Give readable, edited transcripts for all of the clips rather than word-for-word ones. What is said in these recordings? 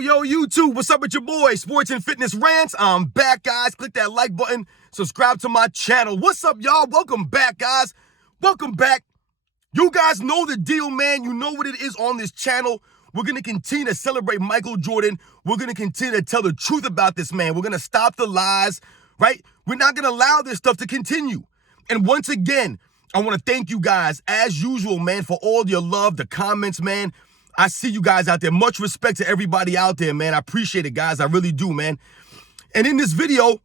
Yo, YouTube, what's up with your boy? Sports and Fitness Rants. I'm back, guys. Click that like button. Subscribe to my channel. What's up, y'all? Welcome back, guys. Welcome back. You guys know the deal, man. You know what it is on this channel. We're going to continue to celebrate Michael Jordan. We're going to continue to tell the truth about this man. We're going to stop the lies, right? We're not going to allow this stuff to continue. And once again, I want to thank you guys, as usual, man, for all your love, the comments, man. I see you guys out there. Much respect to everybody out there, man. I appreciate it, guys. I really do, man. And in this video,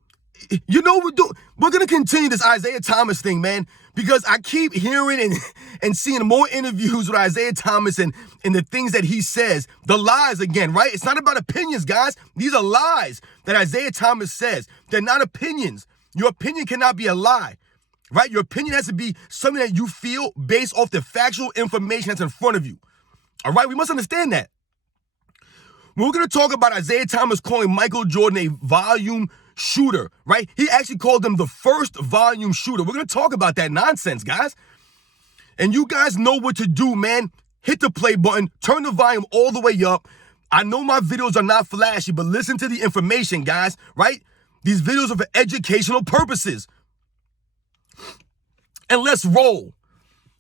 you know what we're doing? We're going to continue this Isiah Thomas thing, man, because I keep hearing and seeing more interviews with Isiah Thomas and the things that he says. The lies again, right? It's not about opinions, guys. These are lies that Isiah Thomas says. They're not opinions. Your opinion cannot be a lie, right? Your opinion has to be something that you feel based off the factual information that's in front of you. All right, we must understand that. We're going to talk about Isiah Thomas calling Michael Jordan a volume shooter, right? He actually called him the first volume shooter. We're going to talk about that nonsense, guys. And you guys know what to do, man. Hit the play button. Turn the volume all the way up. I know my videos are not flashy, but listen to the information, guys, right? These videos are for educational purposes. And let's roll.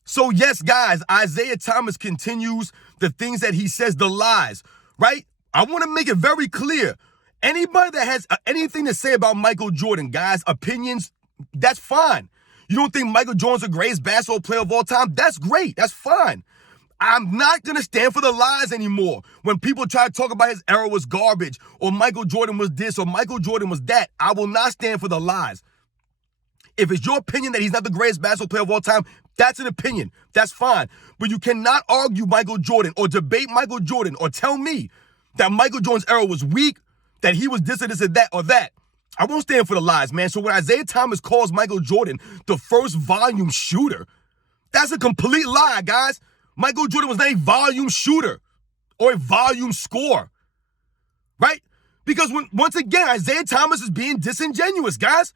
So yes, guys, Isiah Thomas continues the things that he says, the lies, right? I want to make it very clear. Anybody that has anything to say about Michael Jordan, guys, opinions, that's fine. You don't think Michael Jordan's the greatest basketball player of all time? That's great. That's fine. I'm not going to stand for the lies anymore. When people try to talk about his era was garbage, or Michael Jordan was this, or Michael Jordan was that, I will not stand for the lies. If it's your opinion that he's not the greatest basketball player of all time, that's an opinion. That's fine. But you cannot argue Michael Jordan or debate Michael Jordan or tell me that Michael Jordan's era was weak, that he was this or this or that or that. I won't stand for the lies, man. So when Isiah Thomas calls Michael Jordan the first volume shooter, that's a complete lie, guys. Michael Jordan was not a volume shooter or a volume scorer, right? Because once again, Isiah Thomas is being disingenuous, guys.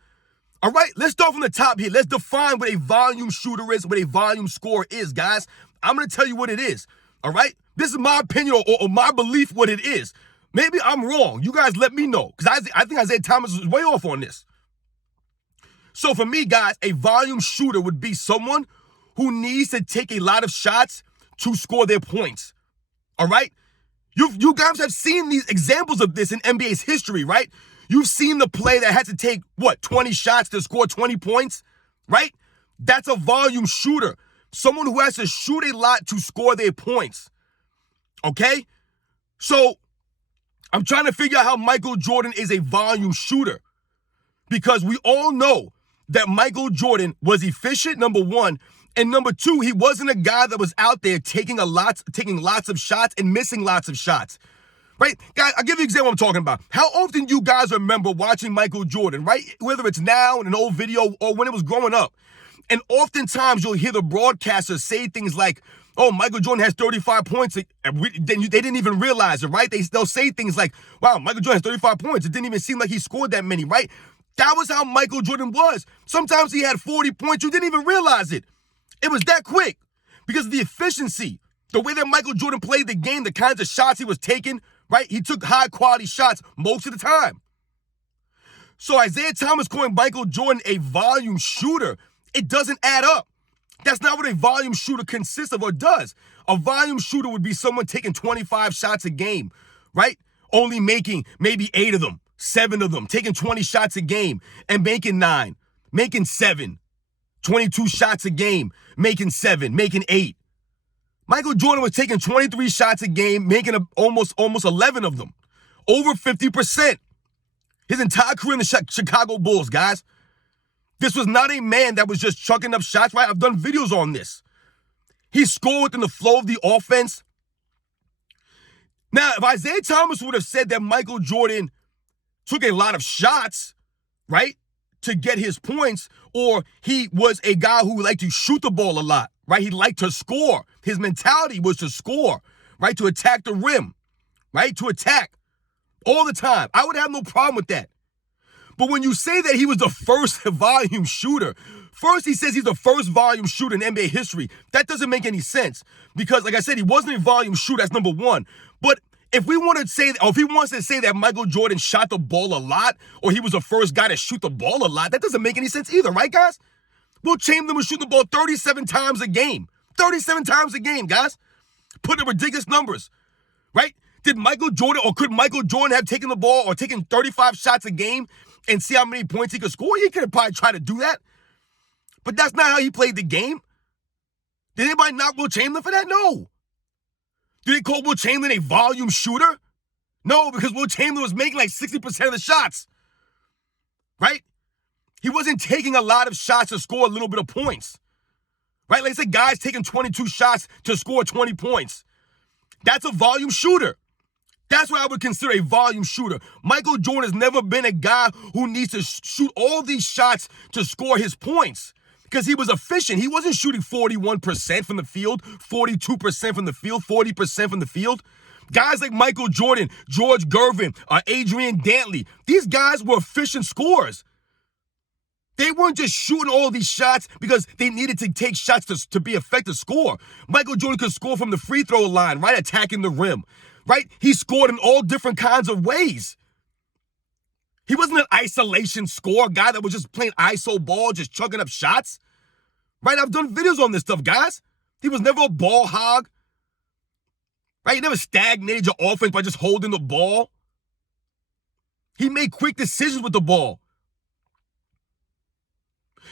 All right, let's start from the top here. Let's define what a volume shooter is, what a volume scorer is, guys. I'm going to tell you what it is, all right? This is my opinion or my belief what it is. Maybe I'm wrong. You guys let me know, because I think Isiah Thomas is way off on this. So for me, guys, a volume shooter would be someone who needs to take a lot of shots to score their points, all right? You guys have seen these examples of this in NBA's history, right? You've seen the play that had to take, 20 shots to score 20 points, right? That's a volume shooter. Someone who has to shoot a lot to score their points, okay? So I'm trying to figure out how Michael Jordan is a volume shooter, because we all know that Michael Jordan was efficient, number one, and number two, he wasn't a guy that was out there taking lots of shots and missing lots of shots. Right? Guys, I'll give you an example I'm talking about. How often do you guys remember watching Michael Jordan, right? Whether it's now in an old video or when it was growing up. And oftentimes you'll hear the broadcasters say things like, oh, Michael Jordan has 35 points. They didn't even realize it, right? They'll say things like, wow, Michael Jordan has 35 points. It didn't even seem like he scored that many, right? That was how Michael Jordan was. Sometimes he had 40 points. You didn't even realize it. It was that quick because of the efficiency, the way that Michael Jordan played the game, the kinds of shots he was taking, right? He took high-quality shots most of the time. So Isiah Thomas calling Michael Jordan a volume shooter, it doesn't add up. That's not what a volume shooter consists of or does. A volume shooter would be someone taking 25 shots a game, right? Only making maybe 8 of them, 7 of them, taking 20 shots a game and making 9, making 7, 22 shots a game, making 7, making 8. Michael Jordan was taking 23 shots a game, making almost 11 of them. Over 50%. His entire career in the Chicago Bulls, guys. This was not a man that was just chucking up shots, right? I've done videos on this. He scored within the flow of the offense. Now, if Isiah Thomas would have said that Michael Jordan took a lot of shots, right, to get his points, or he was a guy who liked to shoot the ball a lot, right? He liked to score. His mentality was to score, right? To attack the rim, right? To attack all the time. I would have no problem with that. But when you say that he was the first volume shooter, first he says he's the first volume shooter in NBA history. That doesn't make any sense because, like I said, he wasn't a volume shooter. That's number one. But If we want to say, or if he wants to say that Michael Jordan shot the ball a lot, or he was the first guy to shoot the ball a lot, that doesn't make any sense either, right, guys? Will Chamberlain was shooting the ball 37 times a game. 37 times a game, guys. Put in ridiculous numbers, right? Did Michael Jordan, or could Michael Jordan have taken the ball or taken 35 shots a game and see how many points he could score? He could have probably tried to do that. But that's not how he played the game. Did anybody knock Will Chamberlain for that? No. Did they call Will Chamberlain a volume shooter? No, because Will Chamberlain was making like 60% of the shots, right? He wasn't taking a lot of shots to score a little bit of points, right? Like I said, guys taking 22 shots to score 20 points. That's a volume shooter. That's what I would consider a volume shooter. Michael Jordan has never been a guy who needs to shoot all these shots to score his points because he was efficient. He wasn't shooting 41% from the field, 42% from the field, 40% from the field. Guys like Michael Jordan, George Gervin, Adrian Dantley, these guys were efficient scorers. They weren't just shooting all these shots because they needed to take shots to be effective score. Michael Jordan could score from the free throw line, right, attacking the rim, right? He scored in all different kinds of ways. He wasn't an isolation score guy that was just playing iso ball, just chucking up shots, right? I've done videos on this stuff, guys. He was never a ball hog, right? He never stagnated your offense by just holding the ball. He made quick decisions with the ball.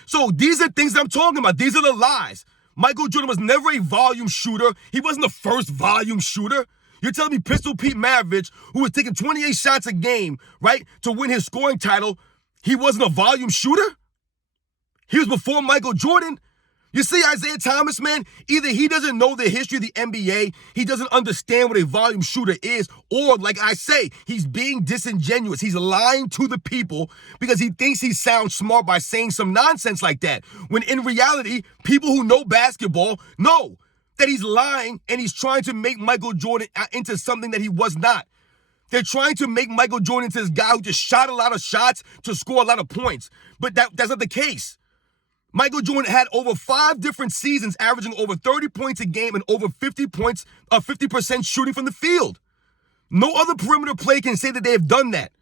So these are things that I'm talking about. These are the lies. Michael Jordan was never a volume shooter. He wasn't the first volume shooter. You're telling me Pistol Pete Maravich, who was taking 28 shots a game, right, to win his scoring title, he wasn't a volume shooter? He was before Michael Jordan? You see, Isiah Thomas, man, either he doesn't know the history of the NBA, he doesn't understand what a volume shooter is, or, like I say, he's being disingenuous. He's lying to the people because he thinks he sounds smart by saying some nonsense like that, when in reality, people who know basketball know that he's lying and he's trying to make Michael Jordan into something that he was not. They're trying to make Michael Jordan into this guy who just shot a lot of shots to score a lot of points, but that's not the case. Michael Jordan had over 5 different seasons averaging over 30 points a game and over 50 points, 50% shooting from the field. No other perimeter player can say that they have done that.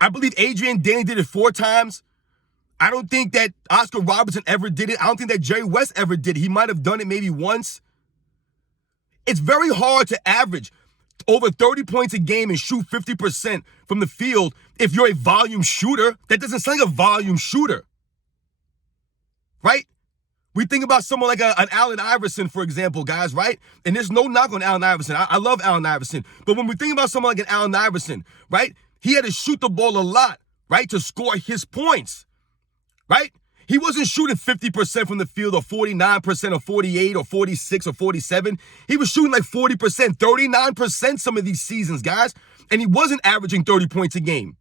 I believe Adrian Dantley did it 4 times. I don't think that Oscar Robertson ever did it. I don't think that Jerry West ever did it. He might have done it maybe once. It's very hard to average over 30 points a game and shoot 50% from the field if you're a volume shooter. That doesn't sound like a volume shooter. Right? We think about someone like an Allen Iverson, for example, guys, right? And there's no knock on Allen Iverson. I love Allen Iverson. But when we think about someone like an Allen Iverson, right? He had to shoot the ball a lot, right, to score his points, right? He wasn't shooting 50% from the field or 49% or 48 or 46 or 47. He was shooting like 40%, 39% some of these seasons, guys. And he wasn't averaging 30 points a game.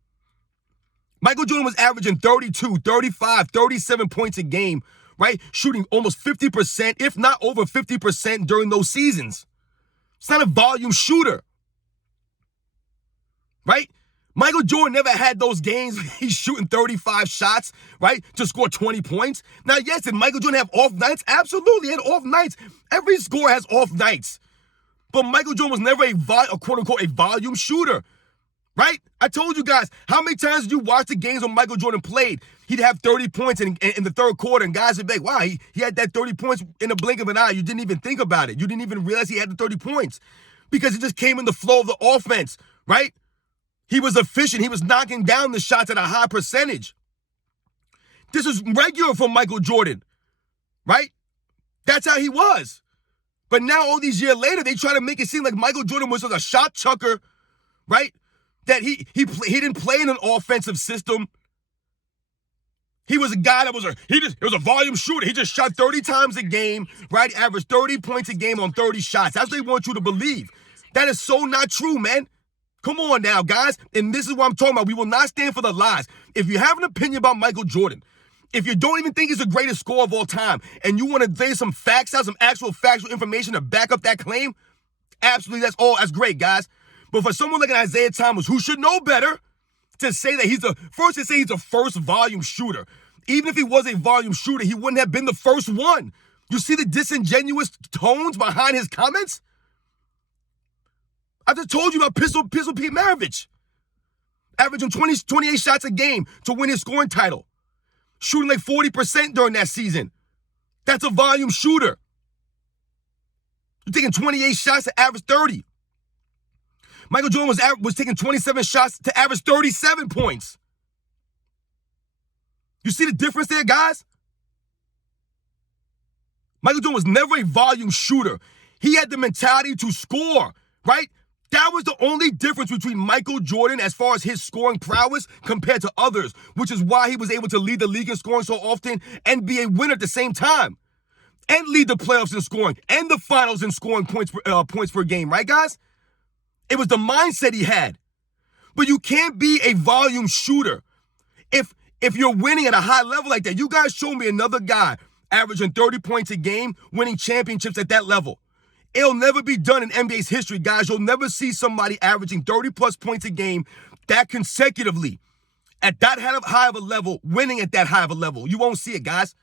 Michael Jordan was averaging 32, 35, 37 points a game, right? Shooting almost 50%, if not over 50% during those seasons. It's not a volume shooter, right? Michael Jordan never had those games where he's shooting 35 shots, right, to score 20 points. Now, yes, did Michael Jordan have off nights? Absolutely, he had off nights. Every scorer has off nights. But Michael Jordan was never a quote-unquote, a volume shooter. Right? I told you guys, how many times did you watch the games when Michael Jordan played? He'd have 30 points in the third quarter, and guys would be like, wow, he had that 30 points in a blink of an eye. You didn't even think about it. You didn't even realize he had the 30 points because it just came in the flow of the offense, right? He was efficient. He was knocking down the shots at a high percentage. This is regular for Michael Jordan, right? That's how he was. But now, all these years later, they try to make it seem like Michael Jordan was a shot chucker, right? That he didn't play in an offensive system. He was a guy that was a volume shooter. He just shot 30 times a game, right? Averaged 30 points a game on 30 shots. That's what they want you to believe. That is so not true, man. Come on now, guys. And this is what I'm talking about. We will not stand for the lies. If you have an opinion about Michael Jordan, if you don't even think he's the greatest scorer of all time, and you want to lay some facts out, some actual factual information to back up that claim, absolutely, that's great, guys. But for someone like an Isiah Thomas, who should know better, to say that he's the first volume shooter. Even if he was a volume shooter, he wouldn't have been the first one. You see the disingenuous tones behind his comments? I just told you about Pistol Pete Maravich. Averaging 28 shots a game to win his scoring title. Shooting like 40% during that season. That's a volume shooter. You're taking 28 shots to average 30. Michael Jordan was taking 27 shots to average 37 points. You see the difference there, guys? Michael Jordan was never a volume shooter. He had the mentality to score, right? That was the only difference between Michael Jordan as far as his scoring prowess compared to others, which is why he was able to lead the league in scoring so often and be a winner at the same time. And lead the playoffs in scoring and the finals in scoring points per game, right, guys? It was the mindset he had. But you can't be a volume shooter if you're winning at a high level like that. You guys show me another guy averaging 30 points a game, winning championships at that level. It'll never be done in NBA's history, guys. You'll never see somebody averaging 30-plus points a game that consecutively at that high of a level, winning at that high of a level. You won't see it, guys.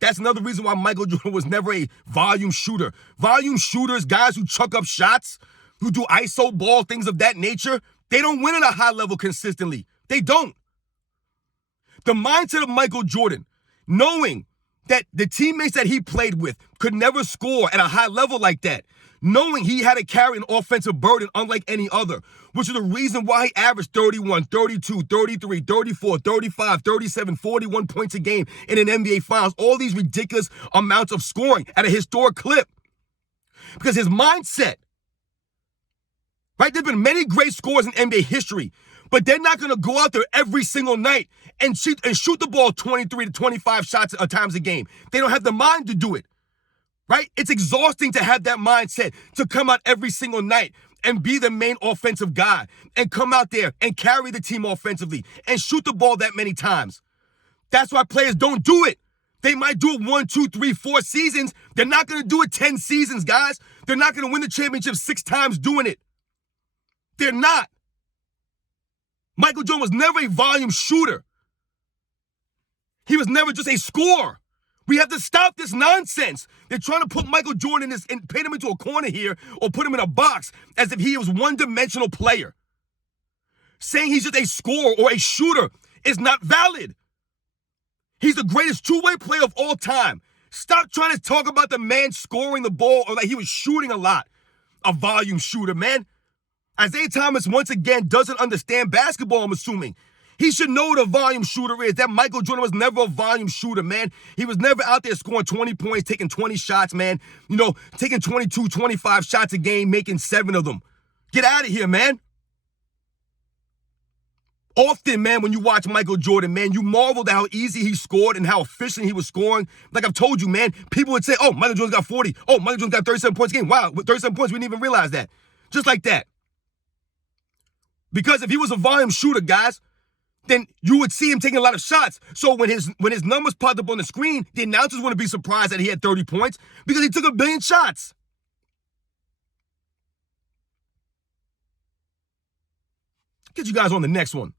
That's another reason why Michael Jordan was never a volume shooter. Volume shooters, guys who chuck up shots, who do ISO ball, things of that nature, they don't win at a high level consistently. They don't. The mindset of Michael Jordan, knowing that the teammates that he played with could never score at a high level like that, knowing he had to carry an offensive burden unlike any other, which is the reason why he averaged 31, 32, 33, 34, 35, 37, 41 points a game in an NBA Finals, all these ridiculous amounts of scoring at a historic clip. Because his mindset, right? There's been many great scorers in NBA history, but they're not going to go out there every single night and shoot the ball 23 to 25 shots times a game. They don't have the mind to do it. Right? It's exhausting to have that mindset to come out every single night and be the main offensive guy and come out there and carry the team offensively and shoot the ball that many times. That's why players don't do it. They might do it 1, 2, 3, 4 seasons. They're not going to do it 10 seasons, guys. They're not going to win the championship 6 times doing it. They're not. Michael Jordan was never a volume shooter. He was never just a scorer. We have to stop this nonsense. They're trying to put Michael Jordan and paint him into a corner here or put him in a box as if he was one-dimensional player. Saying he's just a scorer or a shooter is not valid. He's the greatest two-way player of all time. Stop trying to talk about the man scoring the ball or that he was shooting a lot. A volume shooter, man. Isiah Thomas, once again, doesn't understand basketball, I'm assuming. He should know what a volume shooter is. That Michael Jordan was never a volume shooter, man. He was never out there scoring 20 points, taking 20 shots, man. You know, taking 22, 25 shots a game, making 7 of them. Get out of here, man. Often, man, when you watch Michael Jordan, man, you marveled at how easy he scored and how efficient he was scoring. Like I've told you, man, people would say, oh, Michael Jordan got 40. Oh, Michael Jordan got 37 points a game. Wow, with 37 points, we didn't even realize that. Just like that. Because if he was a volume shooter, guys, then you would see him taking a lot of shots. So when his numbers popped up on the screen, the announcers wouldn't be surprised that he had 30 points because he took a billion shots. Get you guys on the next one.